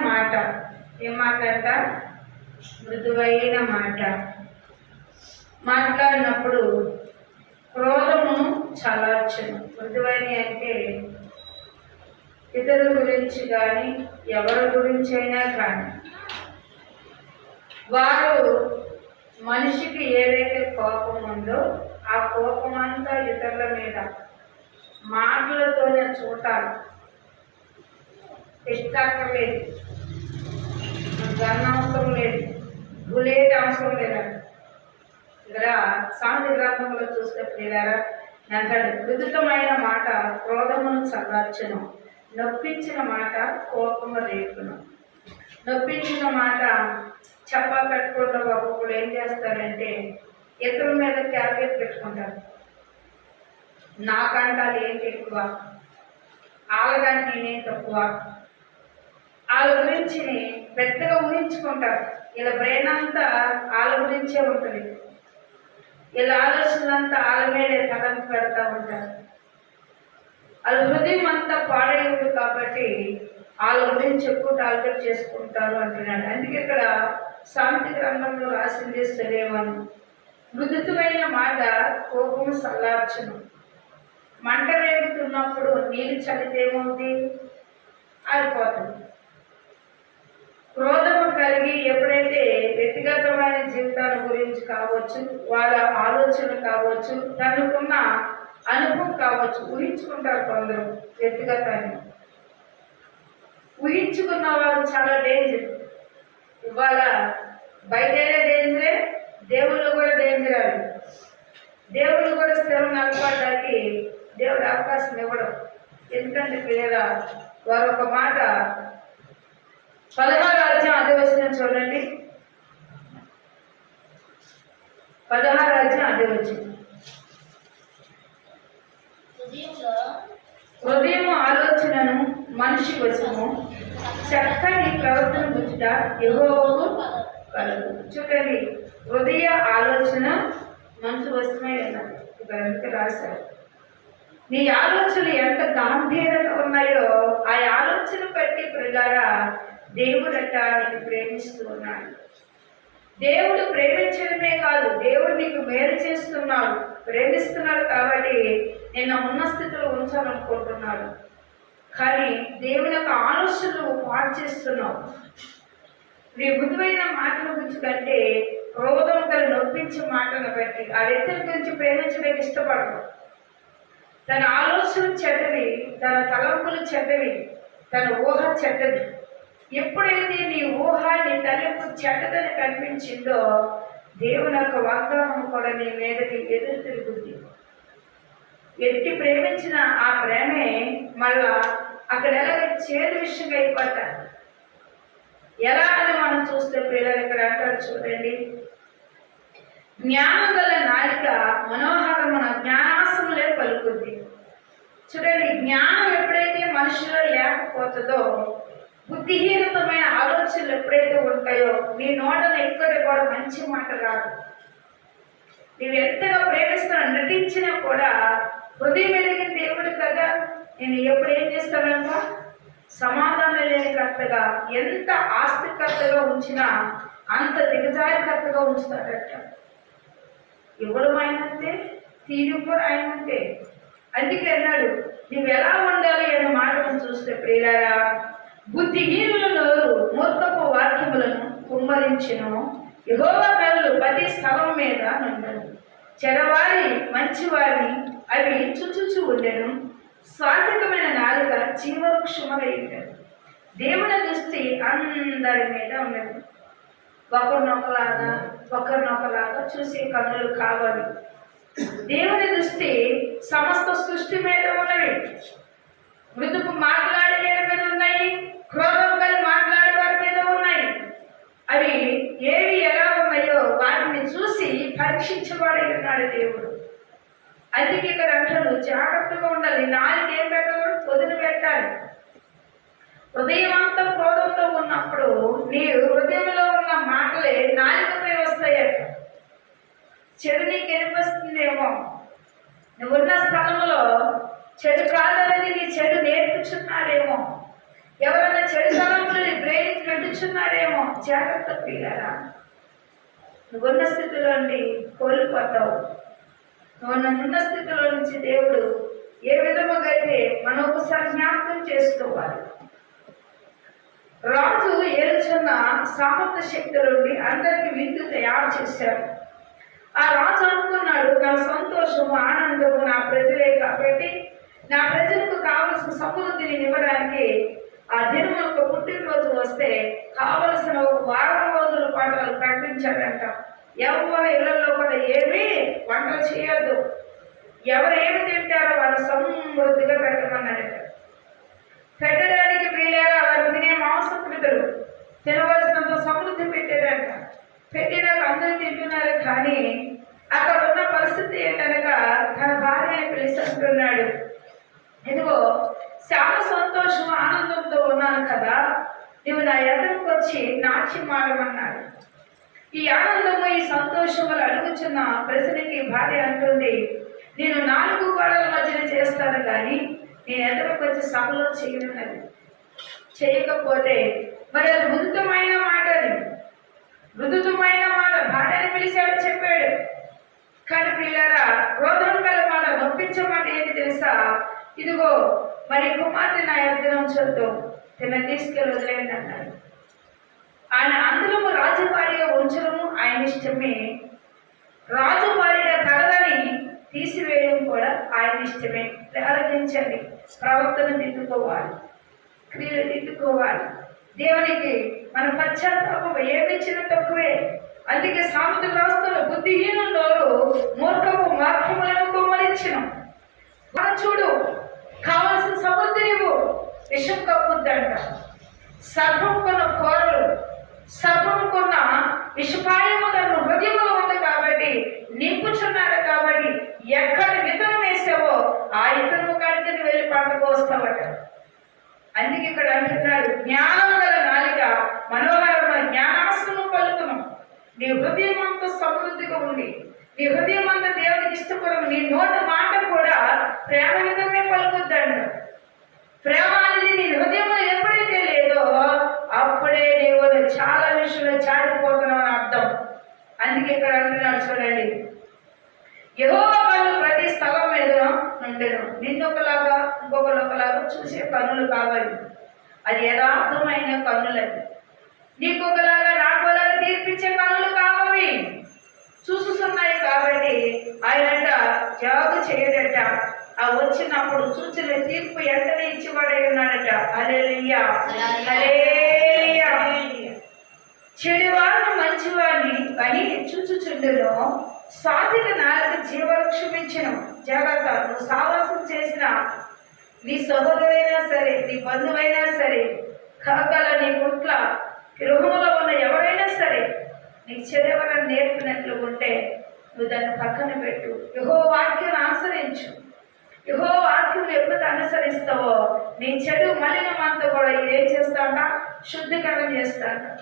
మాట. ఏం మాట్లాడతా? మృదువైన మాట. మాట్లాడినప్పుడు క్రోధము చలార్చను. మృదువైన అంటే ఇతరుల గురించి కానీ ఎవరి గురించి అయినా కానీ వారు మనిషికి ఏదైతే కోపం ఉందో ఆ కోపం అంతా ఇతరుల మీద మాటలతోనే చూడాలి ఇష్టక్కర్లేదు గన్న అవసరం లేదు. గులేట్ అవసరం లేదండి ఇక్కడ సాంతి గ్రంథంలో చూస్తే ప్రియారా అంటాడు మృదుతమైన మాట క్రోధమును చల్లార్చును. నొప్పించిన మాట కోపము రేపును. నొప్పించిన మాట చెప్పా పెట్టుకుంటూ ఒక్కొక్కడు ఏం చేస్తారంటే ఇతరుల మీద క్యాల్కులేట్ పెట్టుకుంటారు నాకంటాలు ఏంటి ఎక్కువ? వాళ్ళకంటే నేనే తక్కువ? వాళ్ళ గురించి పెద్దగా ఊహించుకుంటారు. ఇలా బ్రెయిన్ అంతా వాళ్ళ గురించే ఉంటుంది. ఇలా ఆలోచనలంతా వాళ్ళ మీదే తలం పెడతా ఉంటారు. వాళ్ళ హృదయం అంతా పాడైంది కాబట్టి వాళ్ళ గురించి ఎక్కువ టార్గెట్ చేసుకుంటారు అంటున్నాడు. అందుకే ఇక్కడ సాంతి గ్రంథంలో రాసింది సరేమను మృదుతుమైన మాట కోపం సల్లార్చును. మంట రేగుతున్నప్పుడు నీళ్ళు చల్లితే ఆరిపోతుంది. క్రోధము కలిగి ఎప్పుడైతే వ్యక్తిగతమైన జీవితాల గురించి కావచ్చు వాళ్ళ ఆలోచన కావచ్చు తనకున్న అనుభవం కావచ్చు ఊహించుకుంటారు కొందరు వ్యక్తిగతాన్ని. ఊహించుకున్న వారు చాలా డేంజర్ ఇవాళ బయటైనా డేంజరే దేవుళ్ళు కూడా డేంజర్ అవి దేవుళ్ళు కూడా స్థిరం నిలబడడానికి దేవుడు అవకాశం ఇవ్వడం. ఎందుకంటే పిల్లల వారు ఒక మాట పదహారు రాజ్యం అదే వచ్చిన చూడండి. పదహారు రాజ్యం అదే వచ్చింది. హృదయం ఆలోచనను మనిషి వశము చక్కని ప్రవర్తన గుచ్చుట ఎగోకు కలదు. చూడండి హృదయ ఆలోచన మనసు వశమై ఉన్నది ఇక్కడ అందుకే రాశారు. నీ ఆలోచనలు ఎంత గాంభీర్యంగా ఉన్నాయో ఆ ఆలోచన బట్టి పిల్లారా దేవుడట నీకు ప్రేమిస్తూ ఉన్నాడు దేవుడు ప్రేమించడమే కాదు దేవుడు నీకు మేలు చేస్తున్నాడు ప్రేమిస్తున్నాడు కాబట్టి నిన్న ఉన్న స్థితిలో ఉంచాలనుకుంటున్నాడు. కానీ దేవుని యొక్క ఆలోచనలు పాడు చేస్తున్నావు. నీ మృదువైన మాటల గురించి కంటే క్రోధం గల నొప్పించే మాటలు బట్టి ఆ వ్యక్తుల గురించి ప్రేమించడానికి ఇష్టపడదు తన ఆలోచన చెడ్డవి తన తలంపులు చెడ్డవి తన ఊహ చెడ్డది. ఎప్పుడైతే నీ ఊహ నీ తలంపు చెడ్డదని కనిపించిందో దేవుని యొక్క వాగ్దానం కూడా నీ మీదకి ఎదురు తిరుగుద్ది. ఎట్టి ప్రేమించిన ఆ ప్రేమే మళ్ళా అక్కడ ఎలా చేదు విషయంగా అయిపోతారు? ఎలా అని మనం చూస్తే పిల్లలు ఇక్కడ అంటారు చూడండి. జ్ఞానం గల నాలిక మనోహరమైన జ్ఞానాసములే పలుకుద్ది. చూడండి జ్ఞానం ఎప్పుడైతే మనిషిలో లేకపోతుందో బుద్ధిహీనతమైన ఆలోచనలు ఎప్పుడైతే ఉంటాయో నీ నోటను ఎక్కడి కూడా మంచి మాట రాదు. నీవు ఎంతగా ప్రేమిస్తున్నా నటించినా కూడా హృదయం ఎదిగిన దేవుడు కదా నేను ఎప్పుడు ఏం చేస్తానంట సమాధానం లేని కర్తగా ఎంత ఆస్తికర్తగా ఉంచినా అంత దిగజారికర్తగా ఉంచుతాడట. ఇవ్వడం ఆయనంతే తీరు కూడా ఆయనంతే అందుకే అన్నాడు నువ్వు ఎలా ఉండాలి అనే మాటను చూస్తే ప్రియారా బుద్ధిహీనుల నోరు మూర్ఖపు వాక్యములను కుమ్మరించను. యహోవ కళ్ళు ప్రతి స్థలం మీద నుండను చెరవారి మంచివారిని అవి చుచుచు ఉండెను. స్వార్థకమైన నాలుక జీవవృక్షముగా ఉంటాడు దేవుని దృష్టి అందరి మీద ఉండదు ఒకరినొకలాగా ఒకరినొకలాగా చూసే కన్నులు కావాలి. దేవుని దృష్టి సమస్త సృష్టి మీద ఉన్నవి మృదుకు మాట్లాడే మీద ఉన్నాయి. క్రోధం మాట్లాడే వారి మీద ఉన్నాయి. అవి ఏవి ఎలా ఉన్నాయో వాటిని చూసి పరీక్షించబడి ఉన్నాడు దేవుడు. అందుకే ఇక్కడ అంటాడు జాగ్రత్తగా ఉండాలి. నాలుగు ఏం పెట్టాలి వదిన పెట్టాలి. హృదయం క్రోధంతో ఉన్నప్పుడు నీ హృదయంలో ఉన్న మాటలే నాలుకపై వస్తాయట. చెడు నీకు వినిపిస్తుందేమో? నువ్వున్న స్థలంలో చెడు కాదనేది నీ చెడు నేర్పుచున్నాడేమో? ఎవరైనా చెడు స్థలంలో నీ బ్రెయిన్ జాగ్రత్త పిల్లరా. నువ్వున్న స్థితిలో నుండి కోల్పోతావు. నువ్వు ఉన్న స్థితిలో నుంచి దేవుడు ఏ విధముగా అయితే మనం ఒకసారి జ్ఞాపకం చేసుకోవాలి? రాజు ఏలుచున్న సామర్థ్య శక్తులుండి అందరికి విందు తయారు చేశారు ఆ రాజు అనుకున్నాడు నా సంతోషము ఆనందము నా ప్రజలే కాబట్టి నా ప్రజలకు కావలసిన సమృద్ధిని ఇవ్వడానికి ఆ దినం ఒక పుట్టినరోజు వస్తే కావలసిన ఒక వారం రోజుల పాటు వాళ్ళు ప్రకటించాడంట ఎవరి ఇళ్ళలో కూడా ఏమీ వంటలు చేయొద్దు. ఎవరు ఏమి తింటారో వాళ్ళు సమృద్ధిగా పెట్టమన్నాడట పెట్టడానికి ప్రియులారా వారు తినే మాంసకృతులు తినవలసినంత సమృద్ధి పెట్టారంట. పెట్టినాక అందరూ తింటున్నారు కానీ అక్కడ ఉన్న పరిస్థితి ఏంటనగా తన భార్యని పిలిచి అంటున్నాడు. ఇదిగో చాలా సంతోషం ఆనందంతో ఉన్నాను కదా? నువ్వు నా ఎదురుకు వచ్చి నాట్యమాడమన్నాడు ఈ ఆనందము ఈ సంతోషములు అడుగుచున్న ప్రశ్నకి భార్య అంటుంది నేను నాలుగు గోడల మధ్యన చేస్తాను కానీ నేను ఎదురుకు వచ్చి సభలో చేయనున్నది. చేయకపోతే మరి అది మృదుతమైన మాట అది. మృదుతమైన మాట భార్యని పిలిచాడు చెప్పాడు. కానీ పిల్లారా రోధం గల మాట నొప్పించమాట ఏంటి తెలుసా? ఇదిగో మరి కుమార్తె నా ఎద్దరం ఉంచొద్దు. తిన తీసుకెళ్ళి వదిలేయండి అన్నాడు. ఆయన అందులో రాజువారిగా ఉంచడము ఆయన ఇష్టమే. రాజువారిగా తగదని తీసివేయడం కూడా ఆయన ఇష్టమే. ఆలోచించండి ప్రవర్తన దిద్దుకోవాలి క్రియలు దిద్దుకోవాలి. దేవునికి మన పశ్చాత్తాపం ఏమిచ్చిన తక్కువే. అందుకే సామెత రాస్తున్న బుద్ధిహీనులు మూర్ఖము వాక్యములను కుమ్మరించిన మనం చూడు విషం కప్పుద్దంట. సర్పం కొన్న కోరలు సర్పం కొన్న విషపాయము తన హృదయంలో ఉంది కాబట్టి నింపుచున్నారు కాబట్టి ఎక్కడ విత్తనం వేసావో ఆ ఇతరము కాడికి వెళ్ళి పంటకు వస్తావట. అందుకే ఇక్కడ అంటున్నాడు జ్ఞానం గల నాలిక మనోహరమైన జ్ఞానాసనం పలుకును. నీ హృదయం అంతా సమృద్ధిగా ఉంది. నీ హృదయం అంతా దేవునికి ఇష్టపడము నీ నోటి మాట కూడా ప్రేమ విధమే పలుకుద్దండు ప్రేమ నీ హృదయంలో ఎప్పుడైతే లేదో అప్పుడే నీవు చాలా విషయంలో చాటిపోతున్నావు అని అర్థం. అందుకే ఇక్కడ అంటున్నాడు చూడండి. ఏవో వాళ్ళు ప్రతి స్థలం మీద ఉండను. నిన్నొకలాగా ఇంకొకరు ఒకలాగా చూసే కన్నులు కావాలి. అది యథార్థమైన పనులని నీకు ఒకలాగా నాకు ఒకలాగా తీర్పించే కన్నులు కావాలి. చూస్తున్నాయి కాబట్టి ఆయనంట జాగు చేయడట. ఆ వచ్చినప్పుడు చూసిన తీర్పు ఎంతనే ఇచ్చివాడై చెడువాడిని మంచివాడిని అని చూచుచుండును. స్వాతిక నాలుగు జీవవృక్షమించిన జాగ్రత్త నువ్వు సావాసం చేసిన నీ సహోదరైనా సరే నీ బంధువైనా సరే కాకల నీ గుట్ల గృహంలో ఉన్న ఎవరైనా సరే నీకు చెడవలని నేర్పినట్లు ఉంటే నువ్వు దాన్ని పక్కన పెట్టు. యహో వాక్యం అనుసరించు యుహో వాక్యం ఎప్పుడు అనుసరిస్తావో నీ చెడు మలినమంతా కూడా ఏం చేస్తాట శుద్ధీకరణ చేస్తాట.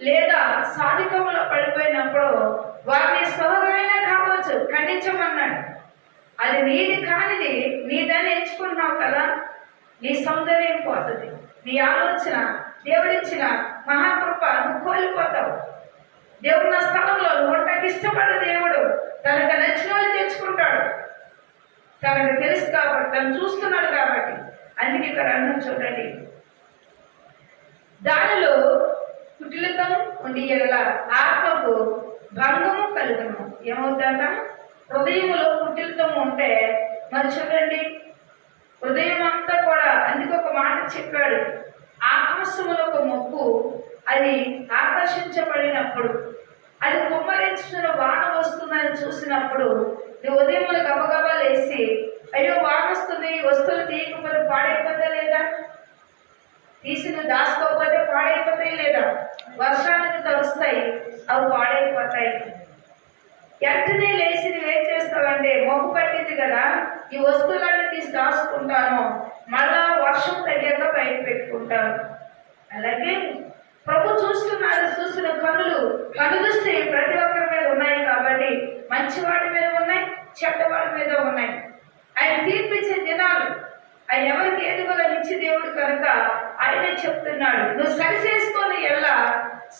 లేదా సాధికంలో పడిపోయినప్పుడు వారిని సహోదరైనా కావచ్చు ఖండించమన్నాడు. అది నీది కానిది నీదని ఎంచుకున్నావు కదా? నీ సౌందర్యం పోతుంది నీ ఆలోచన దేవుడిచ్చిన మహాకృప నువ్వు కోల్పోతావు. దేవుడు నా స్థలంలో నువ్వు ఉండటానికి ఇష్టపడ దేవుడు తనకు నచ్చిన వాళ్ళు తెచ్చుకుంటాడు. తనకు తెలుసు కాబట్టి తను చూస్తున్నాడు కాబట్టి. అందుకే ఇక్కడ అన్నం చూడండి. దానిలో కుటిలతం ఉండి ఎడల ఆత్మకు భంగము కలుగును. ఏమవుతుందంట? హృదయంలో కుటిలతం ఉంటే మరి చూడండి. హృదయం అంతా కూడా అందుకు ఒక మాట చెప్పాడు. ఆకాశములో ఒక మొక్కు అది ఆకర్షించబడినప్పుడు అది కుమ్మరించిన వాన వస్తుందని చూసినప్పుడు నీ ఉదయములు గబగబా లేచి అయ్యో వాడొస్తుంది ఈ వస్తువులు తీయకపోతే పాడైపోతా లేదా? తీసి నువ్వు దాచుకోకపోతే పాడైపోతాయి లేదా? వర్షానికి తరుస్తాయి అవి పాడైపోతాయి. వెంటనే లేచి నువ్వేం చేస్తావంటే మొగ్గు పట్టింది కదా ఈ వస్తువులన్నీ తీసి దాచుకుంటాను. మళ్ళా వర్షం తగ్గాక బయట పెట్టుకుంటాను. అలాగే ప్రభు చూస్తున్నారు చూస్తున్న కనులు కనుదృష్టి ప్రతి ఒక్కరి మీద ఉన్నాయి కాబట్టి మంచివాడి మీద ఉన్నాయి చెడ్డవాడి మీద ఉన్నాయి. ఆయన తీర్పిచ్చే దినాలు ఆయన ఎవరికి ఏది వల్ల నిచ్చి దేవుడు కనుక ఆయనే చెప్తున్నాడు. నువ్వు సరి చేసుకొని ఎలా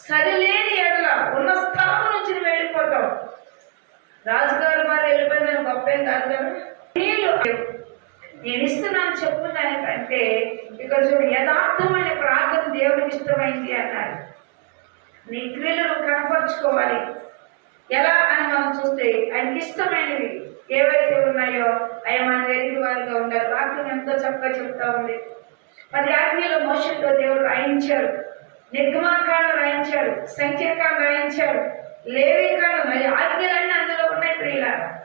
సరిలేని ఎడల ఉన్న స్థలం నుంచి నువ్వు వెళ్ళిపోతావు. రాజుగారు మరి వెళ్ళిపోయిందని గొప్పేం కాదు కదా? నీళ్ళు నేను ఇస్తున్నాను చెప్పు దానికంటే ఇక్కడ చూడు యథార్థమైన ప్రార్థన దేవుడికి ఇష్టమైంది అన్నారు నీ క్రియలను కనపరుచుకోవాలి. ఎలా అని మనం చూస్తే ఆయనకి ఇష్టమైనవి ఏవైతే ఉన్నాయో అవి మన ఎరిగి వారిగా ఉండాలి వాక్యం ఎంతో చక్కగా చెప్తా ఉంది. పది ఆజ్ఞల మోషంతో దేవుడు రాయించారు నిర్గమాకాండం రాయించారు సంఖ్యాకాండం రాయించారు లేవికాండం మరి ఆజ్ఞలన్నీ అందులో ఉన్నాయి ప్రియులారా.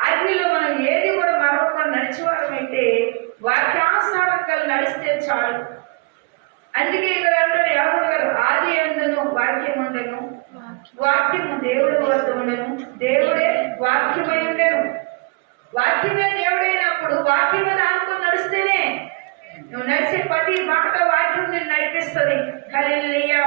ఆజ్ఞలో మనం ఏది కూడా మరొక నడిచేవారమైతే వాక్యానుసారంగా నడిస్తే చాలు. అందుకే ఇక్కడ అంటారు యాభై గారు ఆది అందును వాక్యం ఉండను. వాక్యము దేవుడు వద్ద ఉండను. దేవుడే వాక్యమై ఉండను. వాక్యమే దేవుడైనప్పుడు వాక్యం మీద అనుకుని నడిస్తేనే నువ్వు నడిచే ప్రతి మాట వాక్యం నేను నడిపిస్తుంది. హల్లెలూయా.